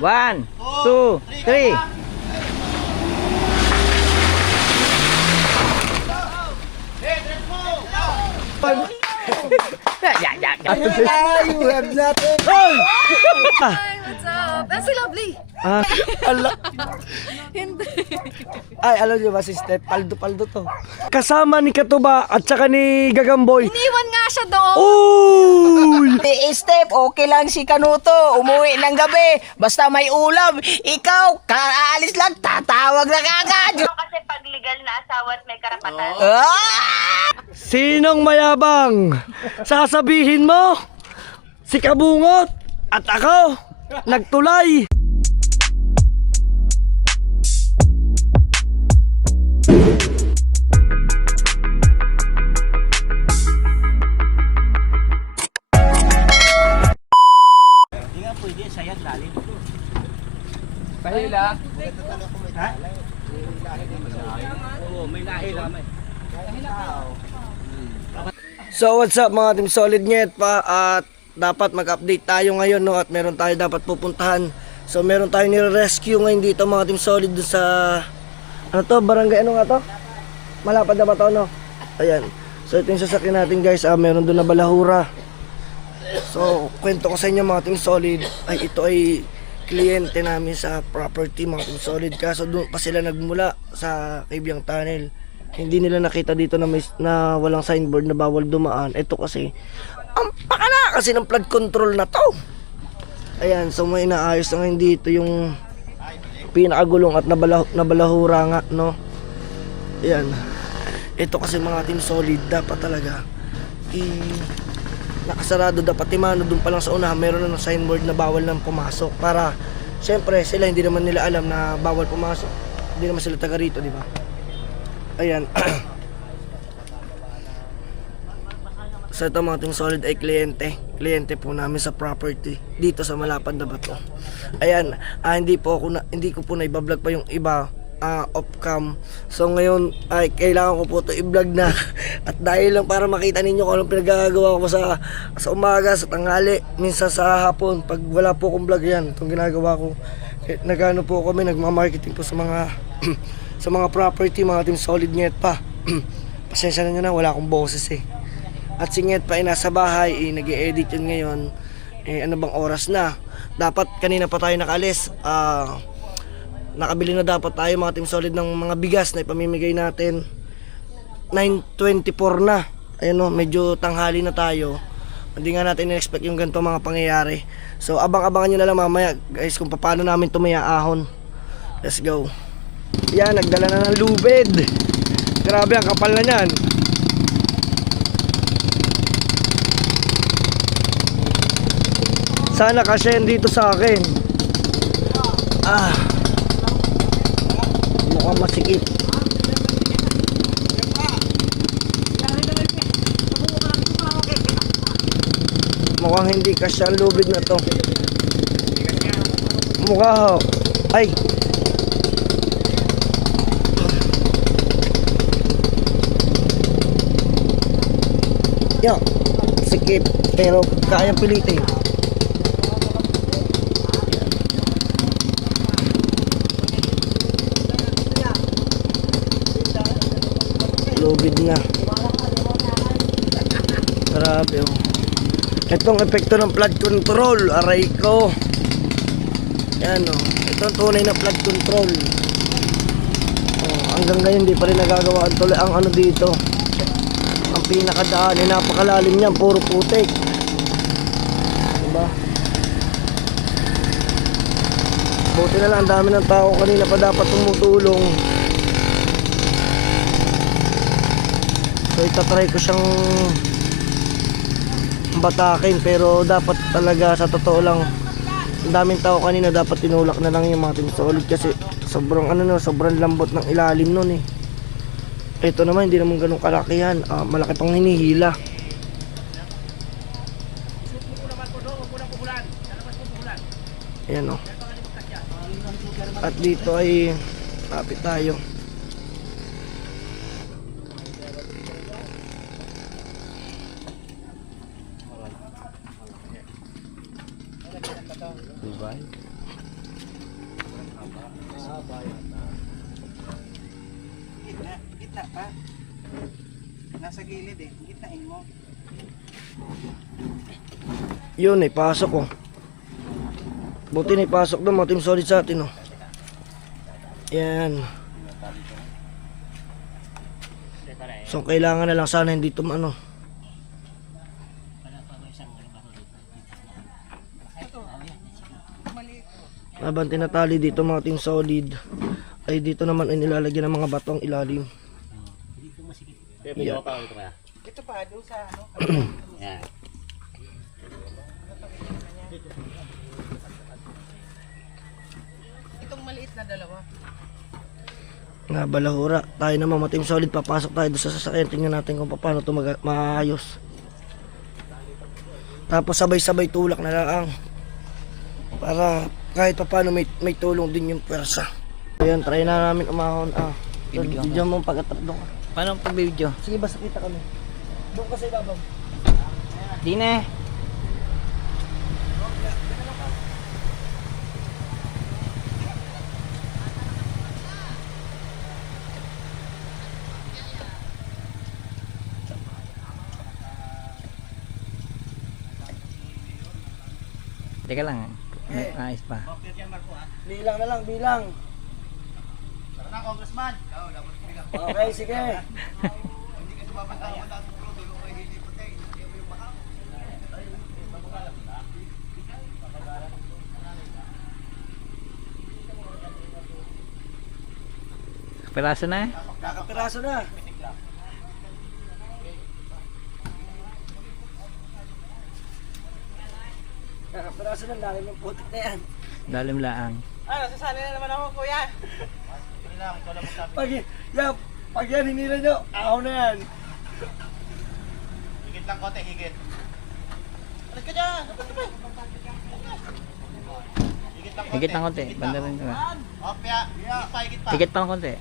1, 2, 3. You have nothing. Hi, what's up? Si Lovely. Hindi. Ay, alam niyo ba si Steph? Paldo-paldo to. Kasama ni Katuba at saka ni Gagamboy. Iniwan nga siya doon. Uy! Steph, okay lang si Kanuto. Umuwi ng gabi. Basta may ulam. Ikaw, kaalis lang, tatawag na kagad. Kasi pag legal na asawa at may karapatan. Ah! Sinong mayabang? Sasabihin mo? Si Kabungot at ako nagtulay. So what's up mga team solid nyet pa, at dapat mag-update tayo ngayon, no, at meron tayo dapat pupuntahan. So meron tayong nire-rescue ngayon dito mga team solid doon sa ano to, barangay ano nga to? Malapad na ba to, no? Ayan. So ito yung sasakyan natin guys, meron doon na balahura. So kwento ko sa inyo mga team solid, ay ito ay kliyente namin sa property mga team solid, kaso doon pa sila nagmula sa Kabyang Tunnel. Hindi nila nakita dito na, na walang signboard na bawal dumaan. Ito kasi ang pakala kasi ng flood control na to. Ayan, so may inaayos na ngayon dito yung pinakagulong at nabalahura nga, no. Ayan. Ito kasi mga team solid, dapat talaga nakasarado, dapat timano doon pa lang sa unahan meron na ng signboard na bawal nang pumasok, para syempre sila hindi naman nila alam na bawal pumasok, hindi naman sila taga rito, di ba? Ayan. So ito mga team solid ay kliyente po namin sa property dito sa Malapad na Bato. Ayan, hindi ko po na iba-vlog pa yung iba off cam. So ngayon ay kailangan ko po ito i-vlog na. At dahil lang para makita ninyo kung anong pinagagawa ko sa umaga, sa tanghali, minsan sa hapon pag wala po akong vlog, yan itong ginagawa ko. Nagano po kami, nagma-marketing po sa mga sa mga property mga team solid nyet pa. Pasensya na nyo na, wala akong boses eh. At si nyet pa ay nasa bahay, nag-e-edit yun ngayon. Ano bang oras na? Dapat kanina pa tayo nakaalis. Nakabili na dapat tayo mga team solid ng mga bigas na ipamimigay natin. 9:24 na. Ayun no, medyo tanghali na tayo. Hindi nga natin in-expect yung ganito mga pangyayari. So abang-abangan nyo na lang mamaya guys kung paano namin tumayaahon. Let's go. Yan, nagdala na ng lubid. Grabe, ang kapal na yan. Sana kasi dito sa akin. Mukhang masikip. Mukhang hindi kasi ang lubid na to. Mukha ho. Ay, yan, sikip, pero kayang pilitin. Lubid na. Grabe oh. Itong epekto ng flood control, aray ko. Yan oh. Itong tunay na flood control. Hanggang ngayon di pa rin nagagawa ang ano dito. Ang pinakadaan ay napakalalim niyan, puro putik. Diba? Buti na lang, ang dami ng tao kanina pa dapat tumutulong. So itatry ko siyang batakin, pero dapat talaga sa totoo lang, ang daming tao kanina, dapat tinulak na lang yung mga team solid kasi sobrang sobrang lambot ng ilalim nun eh. Ito naman hindi naman ganun kalaki yan, malaki pang hinihila. Ayan o. At dito ay kapit tayo. gitna pa. Nasa gilid eh. Gitnain mo. Yun, pasok oh. Buti na pasok doon mga team solid sa atin oh. Yan. So kailangan na lang sana hindi ano. Habang tinatali dito mga team solid, ay dito naman ay nilalagyan ng mga batong ilalim. Yan. Ito pa, doon sa ano. Yan. Itong maliit na dalawa. Nga balahura. Tayo naman mga team solid, papasok tayo doon sa sasakyan. Tingnan natin kung paano ito maayos. Tapos sabay-sabay tulak na lang. Para kahit paano may tulong din yung pwersa. Ayan, try na namin umahon. Video mo pag-atap doon ka. Paano pag-video? Sige, basta kita kami. Doon ka sa ibabaw. Di na. Teka lang. May ayos pa. Bilang na lang, bilang. Tara na, Congressman. Okay, sige. Peraso na. Kakapiraso na. Kakapiraso na, dahil ng putik na yan. Dalim laang. Ano, sasali na naman ako, kuya. Pag yan hinila nyo, ako na yan. Higit lang konti, higit. Alis ka dyan! Higit ng konti. Banda rin ka. Up, ya. Higit pa, higit pa. Higit pang konti.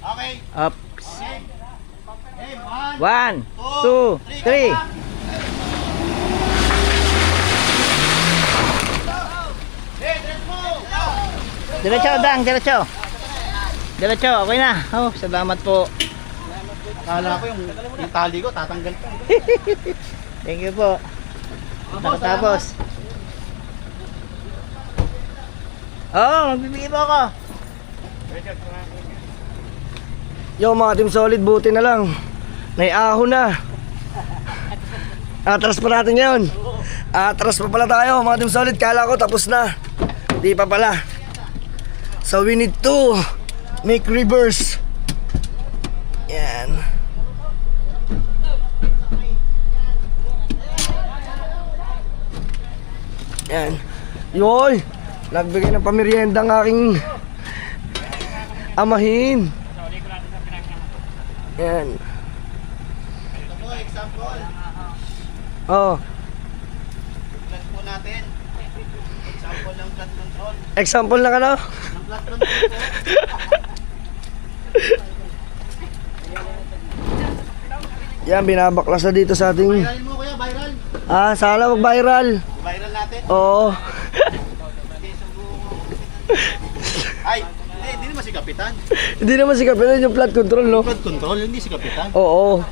Okay. Up. Okay. Hey, 1, 1, 2, 3. Hey, dress mo! Diretso, Dang. Diretso. Diretso. Okay na. Oh, salamat po. Akala ko yung tali ko, tatanggal ka. Thank you po. Nakatapos. Oo, magbibigay po ako. Yo mga team solid, buti na lang. Naiahon na. Atras pa natin ngayon. Atras pa pala tayo mga team solid. Kala ko tapos na. Di pa pala. So we need to make reverse. Yan. Yan. Yoy! Nagbigay ng pamerienda ng aking amahin. Yan. Ito po, example. Oh, Flat po natin. Example ng flat control. example lang ano? Ng flat control po. Yan, binabaklas na dito sa ating... Viralin mo kuya, viral. Sana mag-viral. Viral natin. Oo. Ay, hindi naman si Kapitan. Hindi naman si Kapitan yung flat control, no? Flat control, hindi si Kapitan. Oo.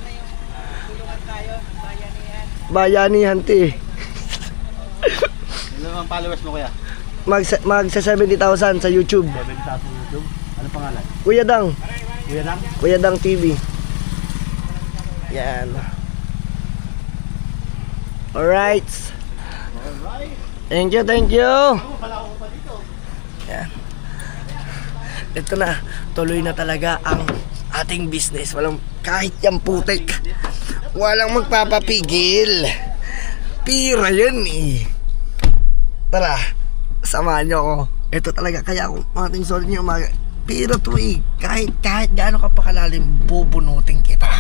Bayanihan ti. Ano ang followers mo kuya? Magsa 70,000 sa YouTube. 7,000 YouTube. Ano pangalan? Kuya Dang. Kuya Dang? Kuya Dang TV. Yan. Alright. Thank you, thank you. Yan. Ito na, tuloy na talaga ang ating business. Walang kahit yung putik. Walang magpapapigil. Pira yan eh. Tara, samahan nyo ako. Ito talaga, kaya ako ating solid nyo umaga. Pira to eh. Kahit gaano ka pa kalalim, bubunutin kita.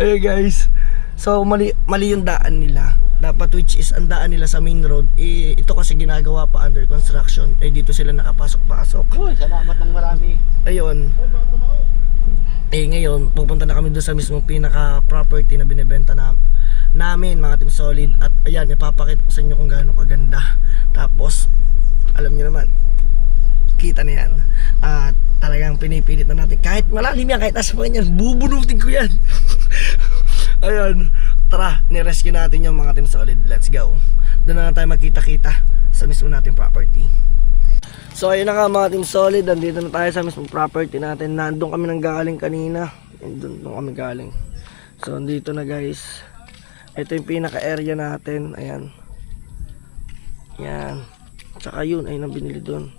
Ayun guys. So mali yung daan nila. Dapat which is ang daan nila sa main road. Ito kasi ginagawa pa under construction. Dito sila nakapasok-pasok. Uy, salamat ng marami. Ayun. Ngayon, pupunta na kami doon sa mismong pinaka-property na binebenta namin, mga team solid. At ayan, ipapakita ko sa inyo kung gaano kaganda. Tapos, alam niyo naman, kita na yan. At talagang pinipilit na natin. Kahit malalim yan, kahit nasa mga yan, bubunutin ko yan. Ayun. Tara, ni-rescue natin yung mga Team Solid. Let's go. Doon na tayo magkita-kita sa mismo nating property. So ayun na nga mga Team Solid, nandito na tayo sa mismo property natin. Nandun kami nang galing kanina. Doon kami galing. So dito na guys. Ito yung pinaka-area natin. Ayan. Yan. Tsaka yun, ayun ang binili doon.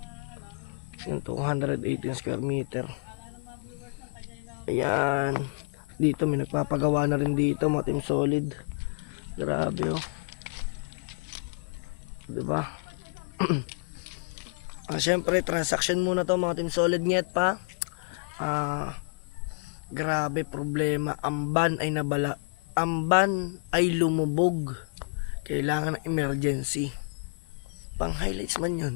Yung 218 square meter. Ayan. Dito may nagpapagawa na rin dito mga Team Solid. Grabe oh. Diba? Siyempre transaction muna to mga Team Solid nget pa. Grabe problema. Ang van ay nabala. Ang van ay lumubog. Kailangan ng emergency. Pang highlights man yun.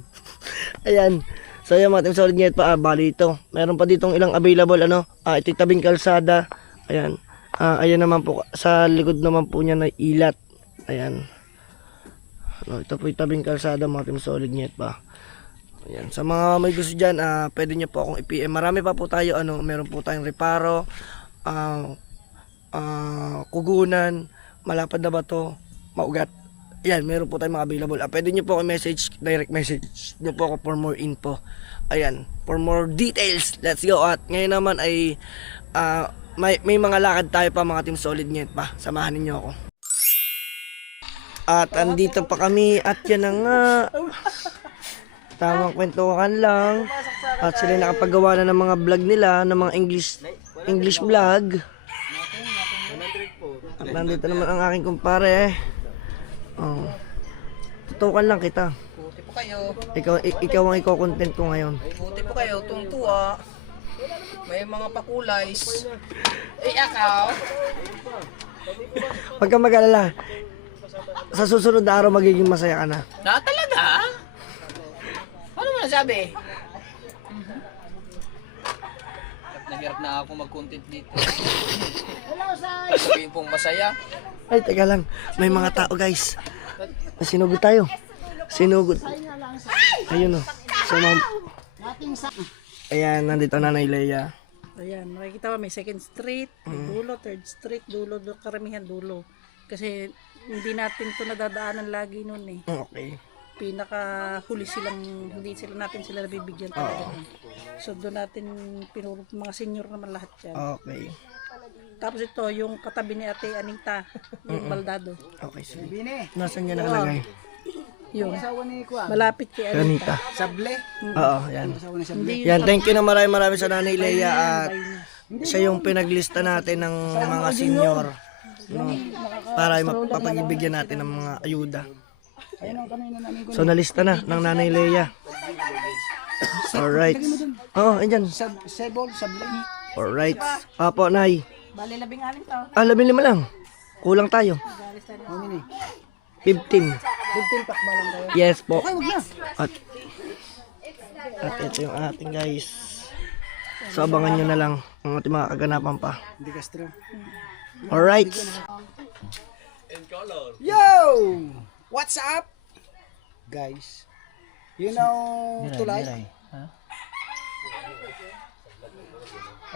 Ayan. So yan mga Team Solid nget pa. Bali ito. Meron pa ditong ilang available ano. Ito yung tabing kalsada. Ayan. Ayan naman po. Sa likod naman po niya na ilat. Ayan. Ito po yung tabing kalsada mga Team Solid nget pa. Ayan. Sa mga may gusto dyan, pwede nyo po akong i-PM. Marami pa po tayo. Meron po tayong reparo. Kugunan. Malapad na bato. Maugat. Ayan, meron po tayong mga available. Pwede nyo po ako message, direct message nyo po ako for more info. Ayan, for more details. Let's go. At ngayon naman ay may mga lakad tayo pa mga Team Solid nget pa. Samahan niyo ako. At andito pa kami at yan na nga. Tamang kwentuhan lang. At sila nakapagawa na ng mga vlog nila, ng mga English vlog. At nandito naman ang aking kumpare. Oh. Tutukan lang kita. Buti po kayo. Ikaw ang i-content ko ngayon. Buti po kayo, tungtuwa. May mga pakulays. Akaw. Huwag kang mag-alala. Sa susunod na araw magiging masaya ka na. Na talaga? Ano mo nasabi? Nahirap na ako mag-content dito. Sabihin pong masaya. Ay, teka lang. May mga tao guys. Sinugod tayo. Sinugod. Ayun o. So, ayan, nandito Nanay Leia. Ayan, makikita mo may second street, may dulo, third street, dulo, karamihan dulo. Kasi hindi natin to nadadaanan lagi noon eh. Okay. Pinakahuli silang, hindi natin sila nabibigyan talaga. So doon natin pinuro, mga senior naman lahat yan. Okay. Tapos ito, yung katabi ni Ate Anita, yung baldado. Okay, sige. Nasaan niya nakalagay? Yun. Malapit kay Anita. Sable. Oo, yan. Hindi Yan, thank you na marami sa Nanay Leia at siya yung pinaglista natin ng mga senior. No, para mapapagibigyan natin ng mga ayuda. So nalista na ng Nanay Leia. Alright. Oh, andyan. Alright. Apo, Nay. Bali, 16 to. 15 lang. Kulang tayo. 15. 15 pack ba lang kayo? Yes po. At ito yung ating guys. So abangan nyo na lang ang ating mga kaganapan pa. Alright. Yo! What's up? Guys. You know Tulay?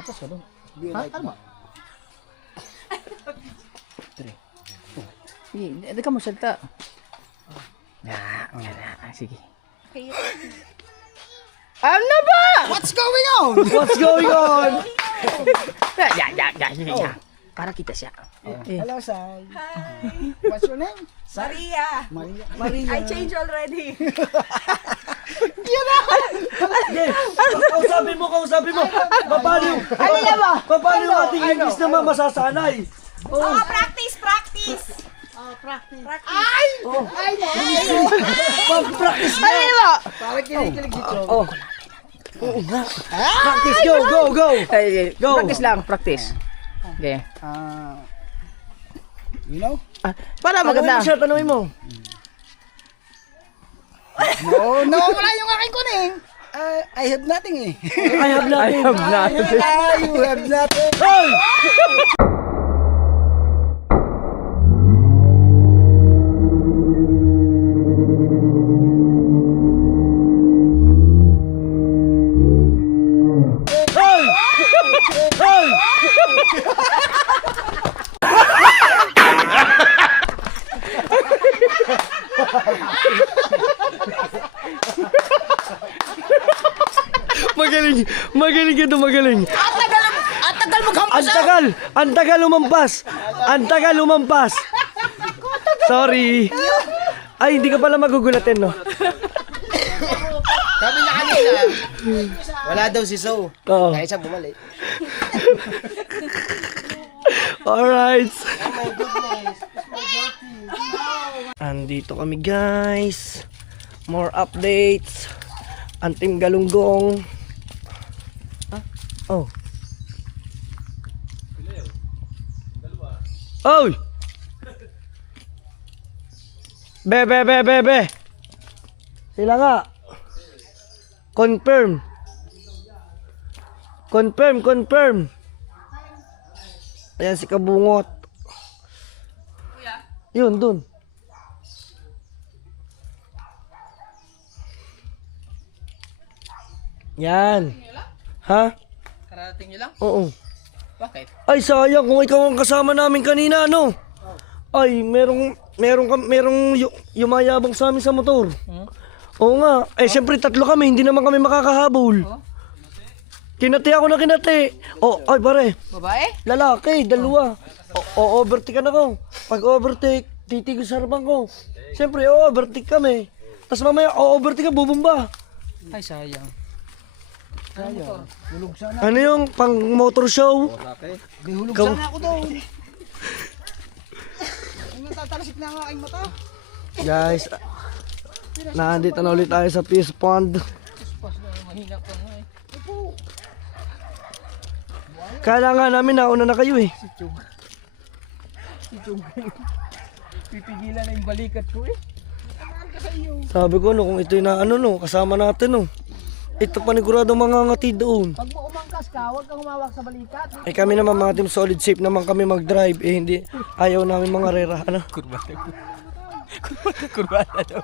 Atas ka doon. Do you like me? Hindi ka mo salta. Sige. Ano ba? What's going on? What's going on? Ya. Para kita siya. Hello, Sai. What's your name? Maria. Maria. I changed already. Kausapin mo. Paano yung ating English naman masasanay? Oh, practice. Pag-practice na. Parang kinikilig dito. Oo nga. Practice, go. Go. Practice lang, practice. Okay. You know? Para maganda. Tanungin mo. No, wala yung aking kuning. I have nothing eh. I have nothing. You have nothing. Magaling. Magaling ka doon, magaling. At tagal maghampas. Ang tagal lumampas. Ang tagal lumampas. Sorry. Ay, hindi ka pala magugulatin, no? Sabi niya kanina, wala daw si So. Oo. Kaya siya bumalik. Alright. Andito kami, guys. More updates. Ang Team Galunggong. Oh. Oy! Be. Sila nga. Confirm. Ayan si Kabungot. Yun, dun. Yan. Ha? Karating nyo lang? Oo. Bakit? Ay, sayang kung ikaw ang kasama namin kanina, no? Ay, merong yumayabang sa amin sa motor. Oo nga. Eh, syempre tatlo kami, hindi naman kami makakahabol. Kinati ako na kinati. Oh, ay pare. Babae? Lalaki, dalawa. O-overtake ka na ko. Pag overtake, titigil sa harapan ko. Siyempre, overtake kami. Tapos mamaya, overtake ka, bubumba. Ay, sayang. Ano yung pang motor show? Gihulog Ikaw- sana ako daw. Natatalsik na nga ay mata. Guys, nandito na ulit tayo sa Peace Pond. Mahina pa nga eh. Kala nga namin nauna na kayo eh. Pipigilan na yung balikat ko eh. Sabi ko no, kung ito yung na, ano no, kasama natin no. Ito panigurado mga ngati doon. Pag mo umangkas ka, huwag kang humawak sa balikat. Eh kami naman mga team solid safe naman kami mag-drive. Eh hindi, ayaw namin mga rera. Ano? Kurbada daw.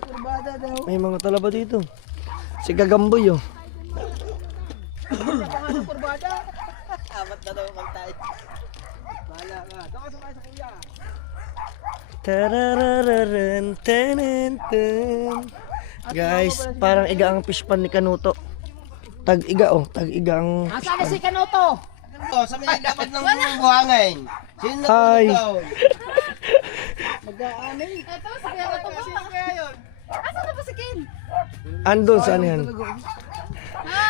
Kurbada daw. May mga talaba dito. Si Gagamboy oh. Amat na daw magtay. Bahala ka. Doon ka sumaya sa kuya. Tararararan, tenenten. Guys, parang iga ang fish pan ni Kanuto. Tag-iga oh, tag-iga ang... Asan na si Kanuto? Oh, sa may dapat ng buhangin. Sino na Hi. daw? Andun, saan yan?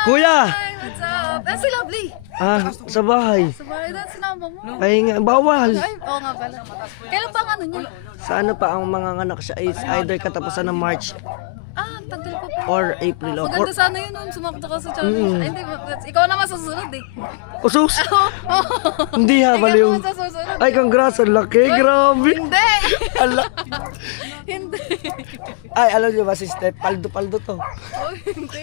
Kuya! What's up? Si Lovely. Ah, sa bahay. Sa bahay na sinama mo. Ay nga, bawal. Ay, oo nga pala. Kailan pa ang ano niya? Sa ano pa ang mga anak siya is either katapusan ng March Ah, tagal pa pa. or April. Or, Maganda sana yun nung sumakto ka sa challenge. Ay, hindi. Ikaw naman susunod eh. Usus! Hindi ha, Ikaw baliw. naman sa susunod. Ay, congrats, ang laki, grabe. Hindi. Ala. Hindi. Ay, alam niyo ba si Steph, paldo-paldo to. Oh, hindi.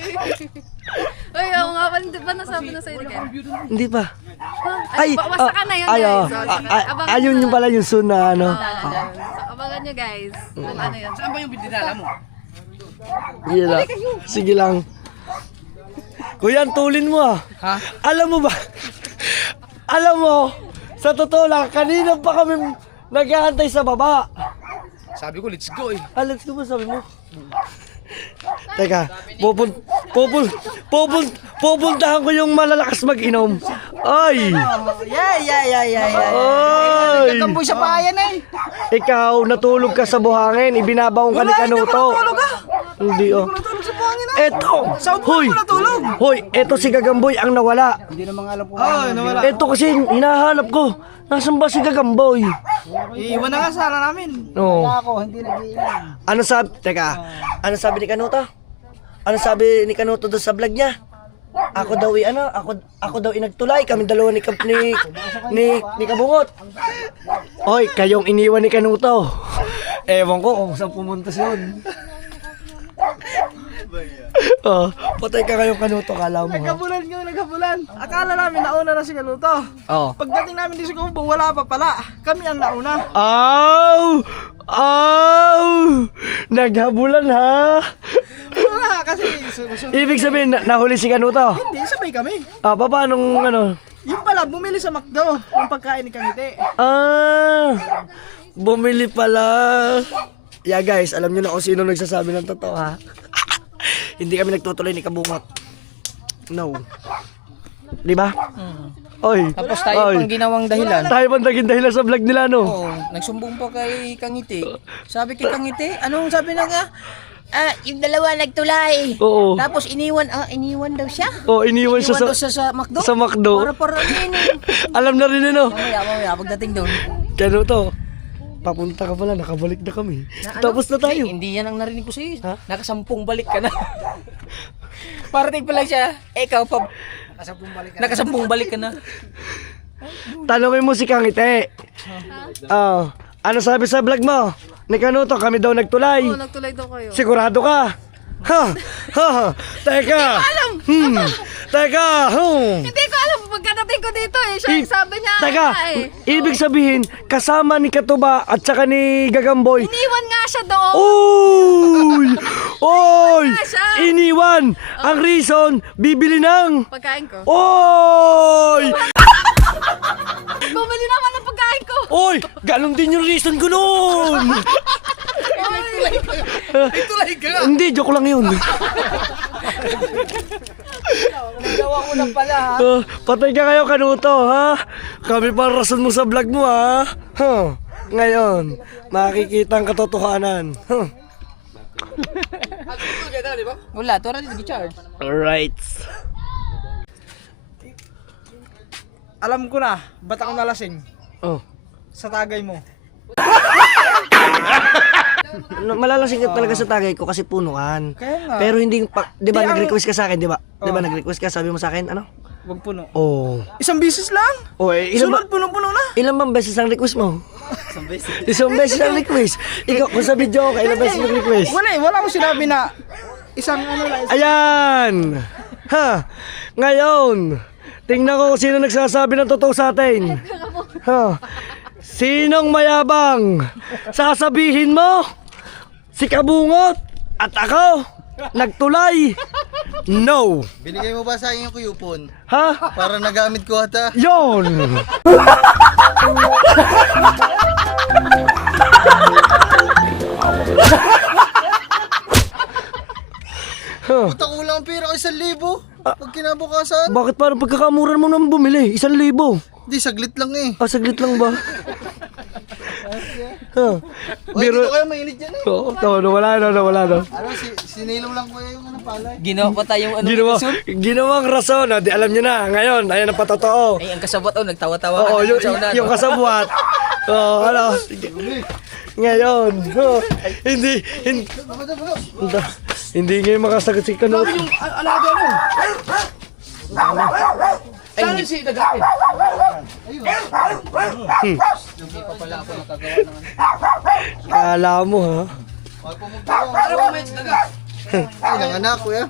Ay, ako nga pala. Hindi ba nasabi na sa'yo ni Ken? Hindi pa. Ay, basta ka na yun, ay, guys. oh. So, sige. Abangan Ayun nyo yung pala yung soon na ano. So, abangan nyo guys. Kung ano yun. Saan ba yung bidinala mo? Sige lang. Sige lang. Kuya, tulin mo ah. Ha? Alam mo ba? Alam mo, sa totoo lang, kanina pa kami nag-aantay sa baba. Sabi ko, let's go eh. Let's go ba sabi mo? Teka, pupuntahan ko yung malalakas mag-inom. Ay! Yeah. Ay! Kagamboy sa bayan eh. Ikaw, natulog ka sa buhangin, ibinabaong ka ni Kanuto. Hindi oh. Eto! Hoy, eto si Gagamboy ang nawala. Hindi na mga alam ko. Oh, nawala. Eto kasi hinahanap ko. Nasaan ba si Gagamboy? Iiwan na nga sana namin. No. Ako, hindi nag-iiwan. Ano sabi? Teka, ano sabi ni Kanuto? Ano sabi ni Kanuto doon sa vlog niya? Ako daw ako daw nagtulay, kami dalawa ni Kabungot. Hoy, kayong iniwan ni Kanuto. Ewan ko kung saan pumunta siya yun. Oh, patay ka kayong Kanuto, kala mo. Naghabulan. Akala namin nauna na si Kanuto. Oh. Pagdating namin dito sa Kubo, wala pa pala. Kami ang nauna. Naghabulan ha. Wala kasi Ibig sabihin, nahuli si Kanuto. hindi, sabay kami. Paano ano? Yung pala, bumili sa McDo yung pagkain ni Kangiti. Bumili pala. Yeah guys, alam nyo na kung sino nagsasabi ng totoo ha. Hindi kami nagtutuloy ni Kabungot. No. Di ba? Oy. Tapos tayo pang ginawang dahilan. Tayo pang naging dahilan sa vlog nila, no? Oo, nagsumbong pa kay Kangiti. Sabi kay Kangiti, anong sabi na nga? Yung dalawa nagtulay. Oo. Tapos iniwan daw siya. Oh, iniwan siya Iniwan daw siya sa McDo. sa McDo. Para Alam na rin no? Mamaya, pagdating doon. Kano to? Papunta ka pala, nakabalik na kami. Tapos na tayo. Hindi yan ang narinig ko sa'yo. Nakasampung balik ka na. Parating pa lang siya. Ikaw pa. Nakasampung balik ka na. Tanungin mo si Kangite. Oh, ano sabi sa vlog mo? Ni Kanuto, kami daw nagtulay. Oo, nagtulay daw kayo. Sigurado ka? Ha? Ha? Teka. alam! Teka. Hindi ko alam pagkadating ko dito eh. Siya yung sabi niya. Teka. Ibig sabihin, kasama ni Katuba at saka ni Gagamboy. Iniwan nga siya doon. Oy! Oy! nga siya. Iniwan! Ang reason, bibili ng... Pagkain ko. Oy! Bumili naman ng pagkain ko. Oy! Ganon din yung reason ko noon! Hindi, joke lang yun. Nagawa ko na pala ha. Patay ka kayo, Kanuto, ha? Kami pa rason mo sa vlog mo, ha? Ngayon, makikita ang katotohanan. Wala, tora dito charge. Alright. Alam ko na, ba't ako nalasing? Oh. Sa tagay mo. Malalasing ka talaga sa tagay ko kasi punuan. Kaya nga. Pero hindi, di ba Di, nag-request ka sa akin, di ba? Di ba nag-request ka, sabi mo sa akin, ano? Wag puno. Oh. Isang bisis lang. Oh, ilan ba? Sunod, punong-puno na. Ilan bang beses ang request mo? Isang beses ang request. Ikaw, kung sa video ka, ilang beses nag-request? Wala akong sinabi na isang ano lang. Ayan! Ha! Ngayon, tingnan ko kung sino nagsasabi ng totoo sa atin. Ha! Sinong mayabang? Sasabihin mo? Si Kabungot at ako? Nagtulay? No! Binigay mo ba sa akin yung kuyupon? Ha? Para nagamit ko ata. Yon! Puta, kulang ang pera ko 1,000. Pag kinabukasan. Bakit parang pagkakamuran mo naman bumili? 1,000. Di, saglit lang eh. Ah, saglit lang ba? Ha? Uy, dito kayo, mainit yan eh. Oo, wala na. Ano, sinilong lang ko yung ano palay. Ginawa pa tayong ano. Ginawang rason. Di alam nyo na. Ngayon, ayan ang patotoo. Ay, ang kasabot nagtawa-tawa Oo, ka. yung kasabwat. Oo, ano. Ngayon. Oh, hindi ngayon makasagot si Kanot. Alaga mo. Saan si Dagain? Kala mo, ha? Ano ba may daga? Ay, nanganak ko ya.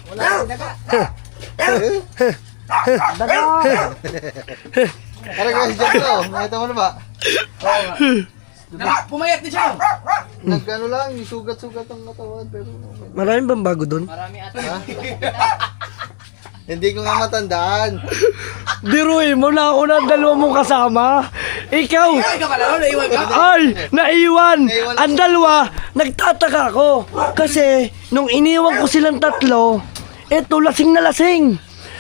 Para guys, dyan ko. Nakita mo na ba? Pumayat din siya. Nagkano lang, yung sugat-sugat ang katawan. Pero Maraming bang bago doon? hindi ko nga matandaan. Biruin mo na ako ng dalawa mong kasama. Ikaw! Ay! Naiwan! Ang dalawa, nagtataka ako. Kasi, nung iniwan ko silang tatlo, eto, lasing na lasing.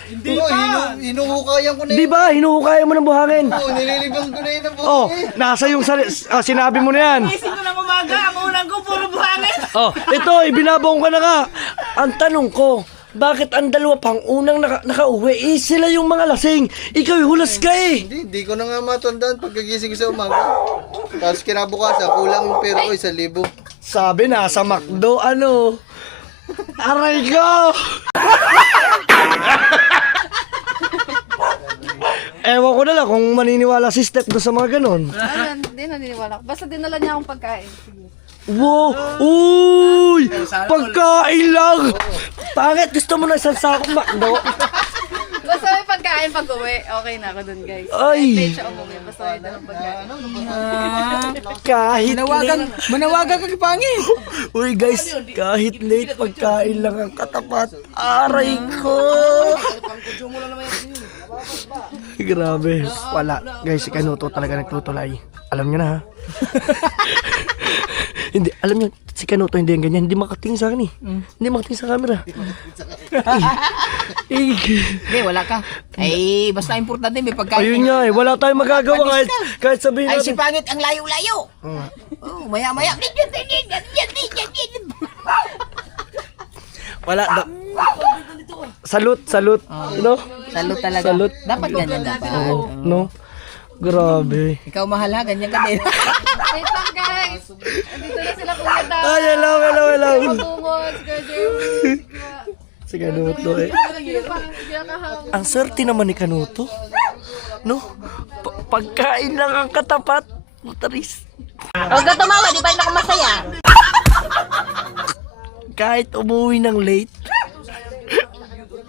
Hindi pa! Hinuhukayan ko na Di ba? Hinuhukaya mo ng buhangin. Oo, nililigang ko na yun ang Oh, buhangin. nasa yung sinabi mo na yan. Isip ko na umaga, ang unang ko puro buhangin. Oh, ito, ibinabaong ka na nga. Ang tanong ko, bakit ang dalawa pang unang nakauwi? Sila yung mga lasing. Ikaw hulas ka eh. Hindi ko na nga matandaan pagkagising ko sa umaga. Tapos kinabukasan, kulang yung pera ko 1,000. Sabi na, sa McDo, ano? Aray ko! Ewan ko na lang kung maniniwala si Steph doon sa mga ganon. Hindi naniniwala ko. Basta dinala niya akong pagkain. Sige. Wow! Uy! Pagkain lang! Pangit, gusto mo na isang sakong McDo? Basta may pagkain pag uwi. Okay na ako dun, guys. Ay! Hindi siya umuwi. Basta may dalang pagkain. Kahit Manawagan ka kay Pangit. Uy guys, kahit late, pagkain lang ang katapat. Aray ko! Grabe. Wala. Guys, si Kanuto talaga nagtutulay. Alam niyo na ha. Hindi, alam niyo, si Kanuto hindi yan ganyan. Hindi makatingin sa akin eh. Hindi makatingin sa camera. Hindi, wala ka. Ay, basta importante may pagkain. Ayun nga eh, wala tayong magagawa kahit sabihin Ay, si natin. Pangit ang layo-layo. Oh, maya-maya. Wala. Salute. No? Salud talaga. Salud. Dapat ganyan dapat. Oo, no? Grabe. Ikaw mahal ha, ganyan ka din. Wait lang guys. Andito na sila Kuya Dan. Ay, hello. Matungod, si Kuya Jeremy. Si Kanuto eh. Kuya Kahang. Ang swerte naman ni Kanuto. No? Pagkain lang ang katapat. Mutaris. Huwag ka tumawa, di ba yun ako masaya? Kahit umuwi ng late.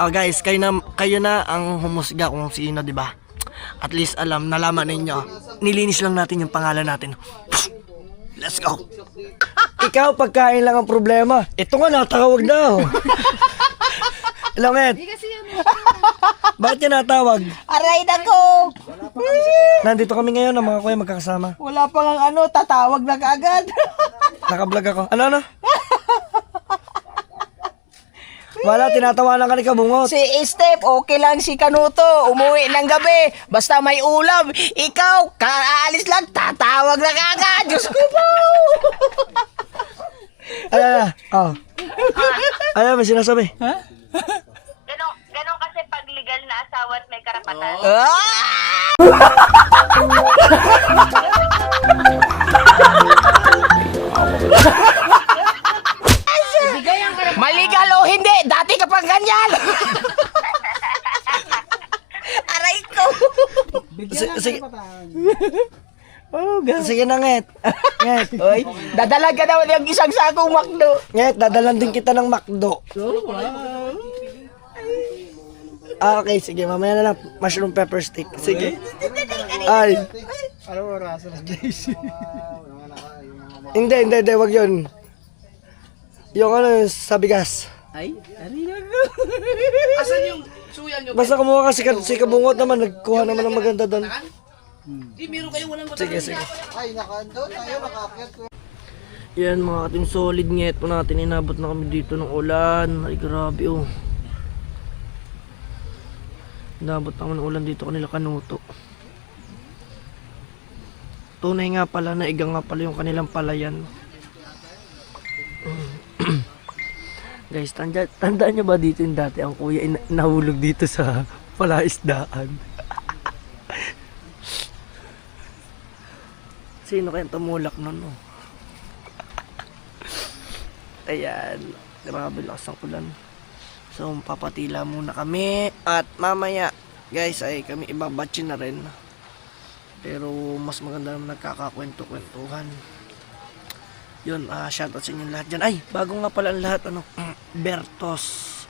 Guys, kayo na ang humusga kung sino, di ba? At least nalaman ninyo. Nilinis lang natin yung pangalan natin. Let's go. Ikaw, pagkain lang ang problema. Ito nga, natawag na. Hello, Ed. Bakit niya natawag? Aray na ko. Nandito kami ngayon ng mga kuya magkakasama. Wala pa nga tatawag na kaagad. Nakablog ako. Ano? Wala, tinatawanan ka ni Kabungot. Si Step, okay lang si Kanuto. Umuwi ng gabi. Basta may ulam. Ikaw, aalis lang, tatawag na kaagad. Diyos ko po. May sinasabi. Ganon kasi pag legal na asawa at may karapatan. Maligal o hindi, dati ka pang ganyan. Aray ko. Sige. Sige na, Nget. Oy, dadalag ka daw yung isang sakong makdo. Nget, dadalan din kita ng McDo. Okay, sige. Mamaya na lang. Mushroom pepper stick. Sige. Ay. Ano oras na guys? Hindi. Wag yun. Yung sa bigas. Ay, ari na ko. Asan yung suya nyo? Basta kumuha kasi si Kabungot naman. Nagkuha naman ng maganda doon. Meron kayo walang Sige. Ay, nakaandon. Ayaw, nakaakyat ko. Yan mga ating solid nget po natin. Inabot na kami dito ng ulan. Ay grabe oh. Inabot naman ng ulan dito kanila Kanuto. Tunay nga pala, naiga nga pala yung kanilang palayan. Guys, tandaan nyo ba dito yung dati ang kuya nahulog dito sa palaisdaan? Sino kayang tumulak nun? No? Ayan, grabe lakas ng ulan. So, papatila muna kami at mamaya, guys, ay kami ibabatsin na rin. Pero mas maganda naman nagkakakwento-kwentuhan. Yun, shoutout sa inyo lahat dyan. Ay, bago nga pala ang lahat, Bertos.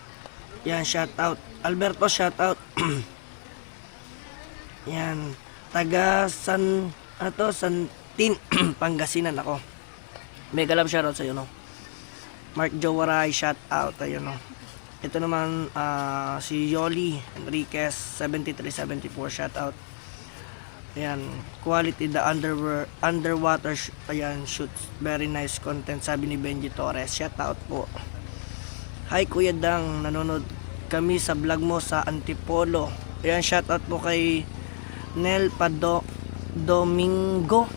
Yan, shoutout. Alberto, shoutout. Yan, taga San Tin, Pangasinan ako. Mega love shoutout sa iyo, no? Mark Jowaray, shoutout, ayun, no? Ito naman, si Yoli Enriquez, 7374, shoutout. Ayan, quality the underwater ayan, shoots very nice content, sabi ni Benji Torres. Shout out po. Hi Kuya Dang, nanonood kami sa vlog mo sa Antipolo. Ayan, shout out po kay Nel Domingo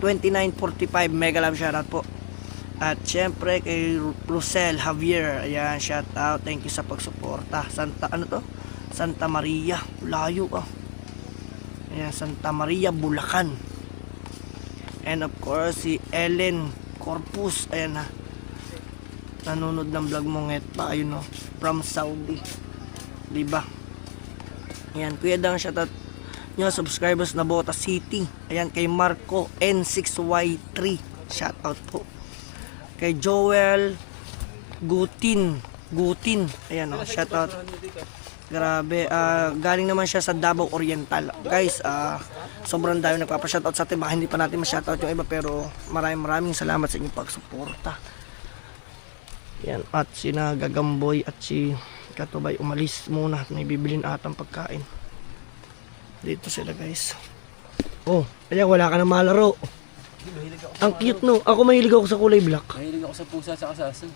2945, mega love shout out po. At syempre kay Rosel Javier, ayan, shout out, thank you sa pagsuporta. Santa Maria, layo Ayan, Santa Maria, Bulacan. And of course, si Ellen Corpus, ayan nanonood ng vlog mo nget pa, ayun no, from Saudi. Diba? Ayan, Kuya Dang, shoutout nyo, subscribers na Bota City. Ayan, kay Marco N6Y3, shoutout po. Kay Joel Gutin, ayan o, shoutout. Grabe, galing naman siya sa Davao Oriental. Guys, sobrang dami nagpapa-shoutout sa atin. Baka hindi pa natin ma-shoutout yung iba, pero maraming salamat sa inyong pagsuporta. Yan, at si Nagagamboy at si Katubay umalis muna. May bibilin atang pagkain. Dito sila, guys. Oh, kaya wala ka na malaro. Ang cute no. Ako mahilig ako sa kulay black. Mahilig ako sa pusa at sa aso.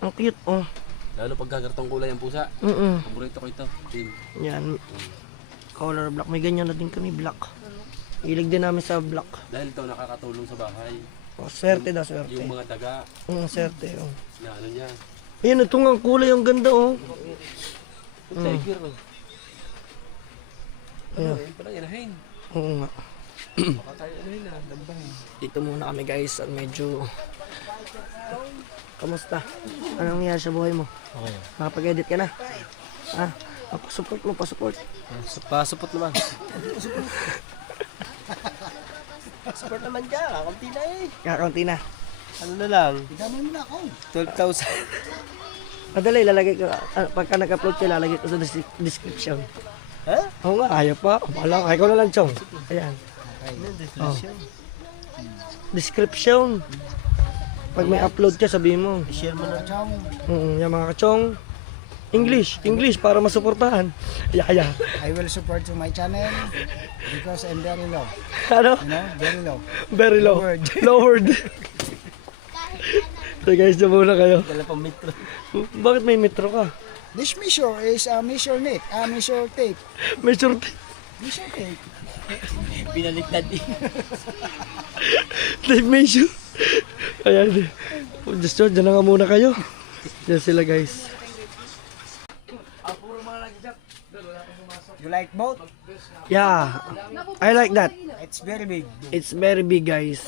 Ang cute oh. Lalo pag gagartong kulay ang pusa. Paborito ko ito. Team. Yan. Color black. May ganyan na din kami black. Hilig din namin sa black. Dahil ito nakakatulong sa bahay. Oh, swerte daw, swerte. Yung mga daga Swerte oh. na ano niya. Ayan, ito nga ang kulay, ang ganda oh. Tiger. Ayan. Ayun pala yanahin. Oo nga. Baka tayo ano yun lambang. Dito muna kami guys at medyo... Kamusta? Anong nangyari sa buhay mo? Okay. Nakapag-edit ka na? Ha? Support mo, pa-support. Pasupot naman. Support naman ka, kakunti na eh. Kakaunti na. Ano na lang? Idamay mo na ako. 12,000. Madali, lalagay ko. Pagka nag-upload ko, lalagay ko sa description. Ha? Oo nga, ayaw pa. Wala, kaya ko na lang, Chong. Ayan. Oh. Description. Pag may upload ka, sabihin mo. Share mo na. Chong. Yan mga kachong. English, para masuportahan. Yeah. I will support to my channel because I'm very low. Ano? You know, very low. Very low. Lowered. So guys, dyan muna kayo. Dala pang metro. Bakit may metro ka? This measure is a measure net, a measure tape. Measure Measure tape. Pinaliktad eh. tape measure. Ayan. Just yun, dyan na nga muna kayo. Dyan sila guys. You like boat? Yeah, I like that. It's very big. It's very big guys.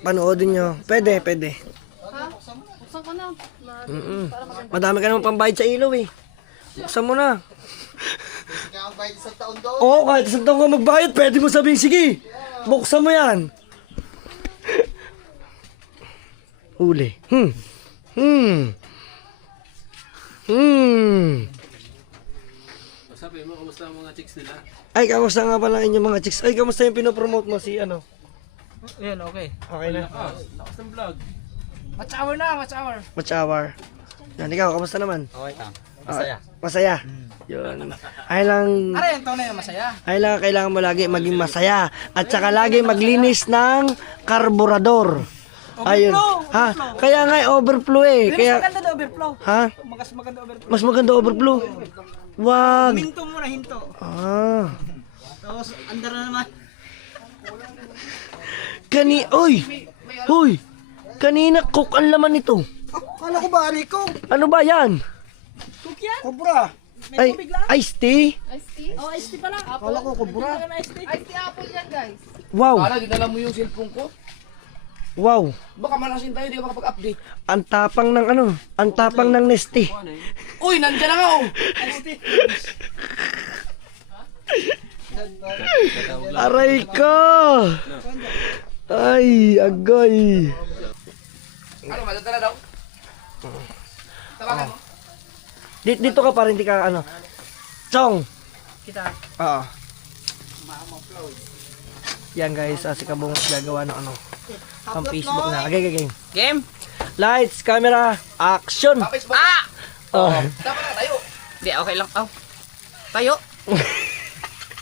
Panoodin nyo. Pwede. Buksan ko na. Madami ka naman pambayad sa ilaw eh. Buksan mo na. Kaya ang bayad isang taon doon. Oo, kahit isang taon ka magbayad, pwede mo sabihin, sige, buksan mo yan. Huli. Sabi mo, kamusta ang mga chicks nila? Ay, kamusta nga pala inyong mga chicks? Ay, kamusta yung pinopromote mo si ano? Ayan, okay. Okay na. Lakas ng vlog. Watch hour na, watch hour. Watch hour. Yan, ikaw, kamusta naman? Okay lang. Masaya. Yun. Ay lang, Aray, yung tunay na masaya. ay lang, kailangan mo lagi maging masaya. At saka lagi maglinis ng karburador. Ayun. Ha? Kaya nga, overflow eh. Kaya, Maganda na overflow. ha? Mas maganda overflow. Mas maganda overflow. Wag. Hinto muna, hinto. Ah. Tapos, under na naman. Hoy! Kanina cook ang laman nito. Kala ko ba, Rico? Ano ba yan? Kubra. Ay, iced tea? Iced tea? Oh, iced tea pala. Apple. Kala ko kubra. Iced tea apple yan, guys. Wow. dinala mo yung cellphone ko? Wow. Baka malasin tayo, di ka makapag-update. Ang tapang ng ano? Ang tapang ng Nestea. Uy, nandiyan na nga oh! Aray ko! Ay, agoy. Ano, madadala daw? Tawagan mo? Dito ka para hindi ka ano. Chong! Kita. Oo. Yan guys, si Kabong gagawa ng ano. Ang Facebook na. Okay. Game? Lights, camera, action! Ah! Oh. Dapat na tayo. Hindi, okay lang. Oh. Tayo.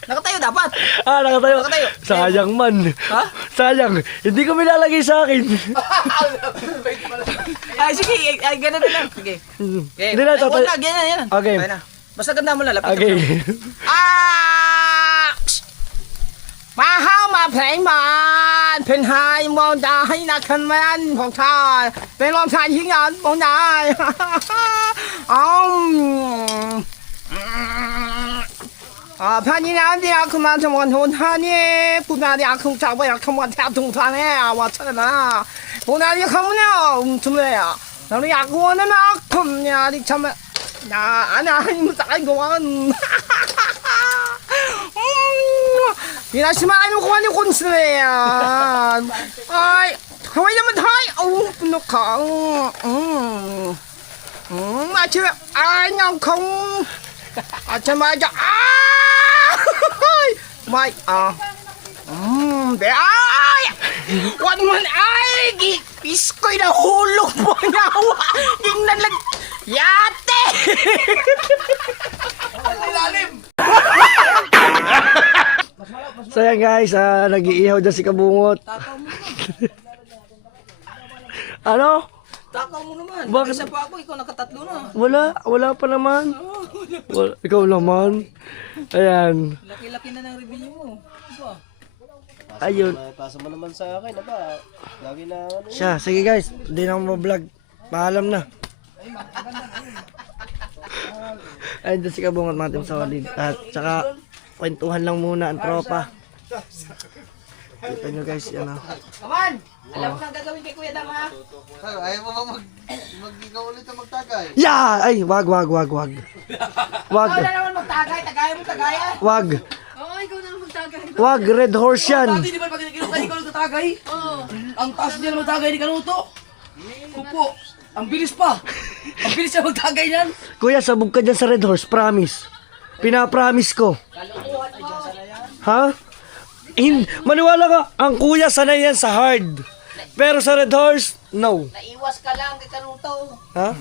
Nakatayo dapat. Nakatayo. Nakatayo. Sayang man. Ha? Sayang. Hindi ko milalagay sa akin. Ay, sige. Ay, ganun na lang. Sige. Okay. Hindi na, Ay, tatayo. wag na, ganyan, yan. Okay. na. Basta ganda mo lang. Lapit Okay. Ah! Mahal ma phê man, phên hai mong đã hay là khăn man phong thai, bên lòng thai hiến nhận mong đại. phê như nào đi không mang cho mọi người thà nhé, phụ nữ đi không chào bây giờ không muốn theo thùng thang nè, tôi thật là phụ nữ đi không nhau, chúng đây à, nó đi ăn uống nó không nhà đi chăm nhà anh anh tại ngon. 你那什么爱我的公司呀？哎，为什么太哦不能扛？那去哎娘空，怎么就啊？喂啊，别哎，我们哎你biscuit na hulog mo na wa, yung nalag yate. Ilalim. So yan guys, nag-iihaw dyan si Kabungot. Ano? Takaw mo naman. Bakit? Isa pa ako, ikaw nakatatlo na. Wala pa naman. Ikaw naman. Ayan. Laki-laki na ng review mo. Diba? Ayun. Pasa mo naman sa akin, aba. Lagi na ano. Siya, sige guys. Hindi na ako ma-vlog. Paalam na. Ayun dyan si Kabungot mga Team Solid. At saka, kwentuhan lang muna ang tropa. Kita nyo guys, yan o. Kaman! Alam mo nang gagawin kay Kuya Dang ha? Ayaw mo ba mag-ikaw ulit na magtagay? Yeah! Ay, wag. Wag. Ikaw na naman magtagay, tagayan mo tagayan. Wag. Oo, ikaw na lang magtagay. Wag, red horse yan. Hindi ba pag kinukay ikaw nagtatagay? Oo. Ang taas niya na magtagay ni Kanuto. Kupo, ang bilis pa. Ang bilis siya magtagay niyan. Kuya, sabog ka dyan sa red horse, promise. Pinapromise ko. Ha? Maniwala ka, ang kuya sanay yan sa hard. Pero sa red horse, no. Naiwas ka lang kay Kanuto. Ha?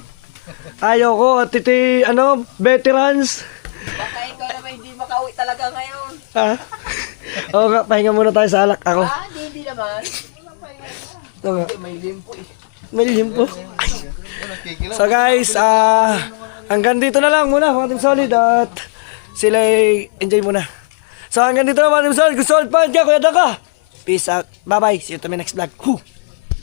Ayoko, at iti, veterans. Baka ikaw naman hindi makauwi talaga ngayon. Ha? Oo nga, pahinga muna tayo sa alak. Ako. Hindi naman. Ito nga. May limpo eh. May limpo. So guys, hanggang dito na lang muna mga Team Solid at sila enjoy muna. So hanggang dito na mga Team Solid. Kung solid pa, Kuya Dang ka. Peace out. Bye bye. See you to my next vlog.